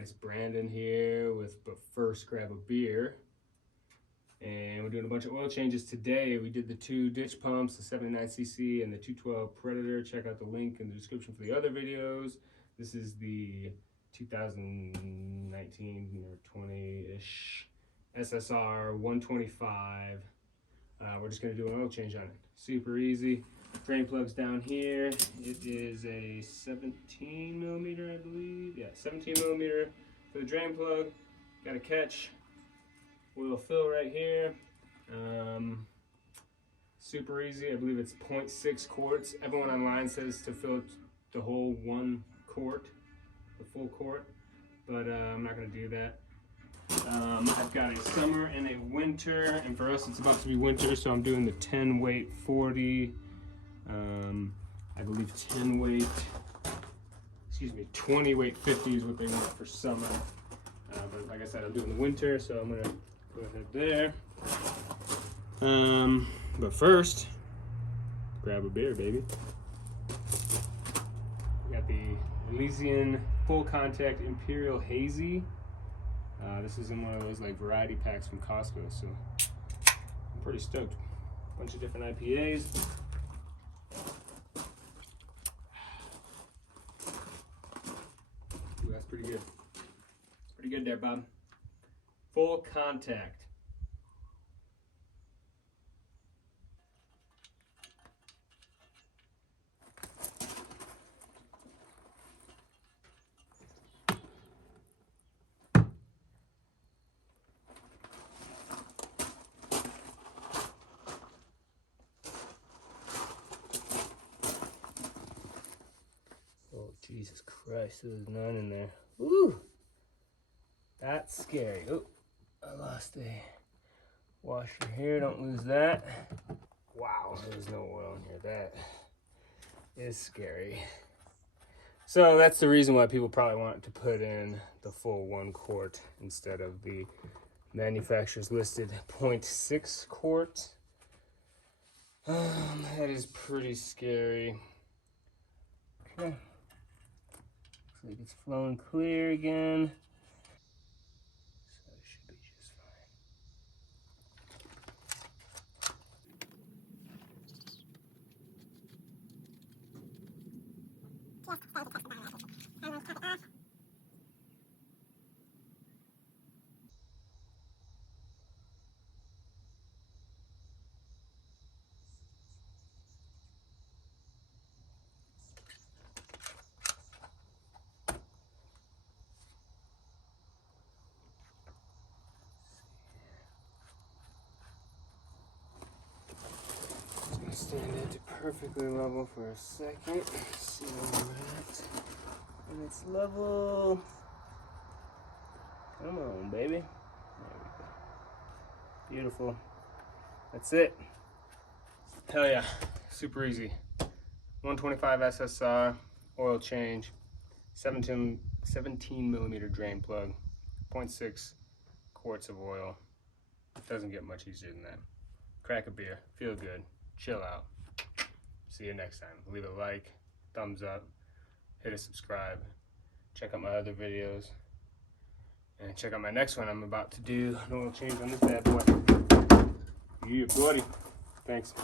Alright, it's Brandon here with But First Grab a Beer. And we're doing a bunch of oil changes today. We did the 2 ditch pumps, the 79cc and the 212 Predator. Check out the link in the description for the other videos. This is the 2019 or 20-ish SSR 125. We're just going to do an oil change on it. Super easy. Drain plug's down here. It is a 17 millimeter, I believe. Yeah, 17 millimeter for the drain plug. Got a catch. Oil fill right here. Super easy. I believe it's 0.6 quarts. Everyone online says to fill the whole 1 quart, the full quart, but I'm not going to do that. I've got a summer and a winter, and for us it's about to be winter, so I'm doing the 10 weight 40. I believe 20 weight 50 is what they want for summer. But like I said, I'm doing the winter, so I'm gonna go ahead there. But first, grab a beer, baby. We got the Elysian Full Contact Imperial Hazy. This is in one of those like variety packs from Costco, so I'm pretty stoked. Bunch of different IPAs. Ooh, that's pretty good. Pretty good there, Bob. Full Contact. Oh, Jesus Christ, there's none in there. Ooh, that's scary. Oh, I lost a washer here, don't lose that. Wow, there's no oil in here. That is scary. So that's the reason why people probably want to put in the full 1 quart instead of the manufacturer's listed 0.6 quart. That is pretty scary. Okay. Looks like it's flowing clear again. So it should be just fine. Stand it to perfectly level for a second. See where we're at. And it's level. Come on, baby. There we go. Beautiful. That's it. Hell yeah. Super easy. 125 SSR, oil change, 17 millimeter drain plug, 0.6 quarts of oil. Doesn't get much easier than that. Crack a beer. Feel good. Chill out. See you next time. Leave a like, thumbs up, hit a subscribe, check out my other videos, and check out my next one. I'm about to do an oil change on this bad boy. Yeah, buddy. Thanks.